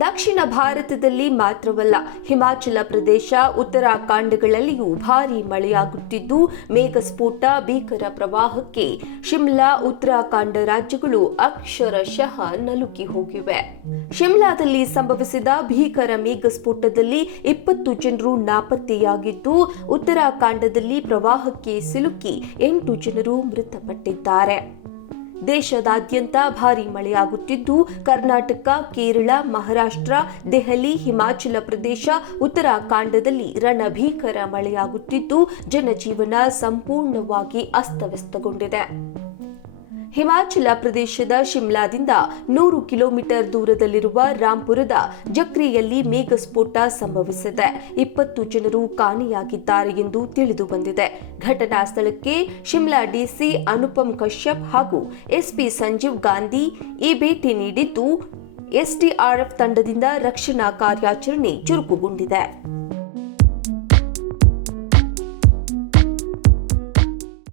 ದಕ್ಷಿಣ ಭಾರತದಲ್ಲಿ ಮಾತ್ರವಲ್ಲ, ಹಿಮಾಚಲ ಪ್ರದೇಶ, ಉತ್ತರಾಖಂಡಗಳಲ್ಲಿಯೂ ಭಾರೀ ಮಳೆಯಾಗುತ್ತಿದ್ದು, ಮೇಘಸ್ಫೋಟ ಭೀಕರ ಪ್ರವಾಹಕ್ಕೆ ಶಿಮ್ಲಾ, ಉತ್ತರಾಖಂಡ ರಾಜ್ಯಗಳು ಅಕ್ಷರಶಃ ನಲುಕಿ ಹೋಗಿವೆ. ಶಿಮ್ಲಾದಲ್ಲಿ ಸಂಭವಿಸಿದ ಭೀಕರ ಮೇಘಸ್ಫೋಟದಲ್ಲಿ ಇಪ್ಪತ್ತು ಜನರು ನಾಪತ್ತೆಯಾಗಿದ್ದು, ಉತ್ತರಾಖಂಡದಲ್ಲಿ ಪ್ರವಾಹಕ್ಕೆ ಸಿಲುಕಿ ಎಂಟು ಜನರು ಮೃತಪಟ್ಟಿದ್ದಾರೆ. ದೇಶದಾದ್ಯಂತ ಭಾರೀ ಮಳೆಯಾಗುತ್ತಿದ್ದು, ಕರ್ನಾಟಕ, ಕೇರಳ, ಮಹಾರಾಷ್ಟ್ರ, ದೆಹಲಿ, ಹಿಮಾಚಲ ಪ್ರದೇಶ, ಉತ್ತರಾಖಂಡದಲ್ಲಿ ರಣಭೀಕರ ಮಳೆಯಾಗುತ್ತಿದ್ದು, ಜನಜೀವನ ಸಂಪೂರ್ಣವಾಗಿ ಅಸ್ತವ್ಯಸ್ತಗೊಂಡಿದೆ. ಹಿಮಾಚಲ ಪ್ರದೇಶದ ಶಿಮ್ಲಾದಿಂದ ನೂರು ಕಿಲೋಮೀಟರ್ ದೂರದಲ್ಲಿರುವ ರಾಂಪುರದ ಜಕ್ರಿಯಲ್ಲಿ ಮೇಘಸ್ಫೋಟ ಸಂಭವಿಸಿದೆ. ಇಪ್ಪತ್ತು ಜನರು ಕಾಣೆಯಾಗಿದ್ದಾರೆ ಎಂದು ತಿಳಿದು ಬಂದಿದೆ. ಘಟನಾ ಸ್ಥಳಕ್ಕೆ ಶಿಮ್ಲಾ ಡಿಸಿ ಅನುಪಮ್ ಕಶ್ಯಪ್ ಹಾಗೂ ಎಸ್ಪಿ ಸಂಜೀವ್ ಗಾಂಧಿ ಈ ಭೇಟಿ ನೀಡಿದ್ದು, ಎಸ್ಡಿಆರ್ಎಫ್ ತಂಡದಿಂದ ರಕ್ಷಣಾ ಕಾರ್ಯಾಚರಣೆ ಚುರುಕುಗೊಂಡಿದೆ.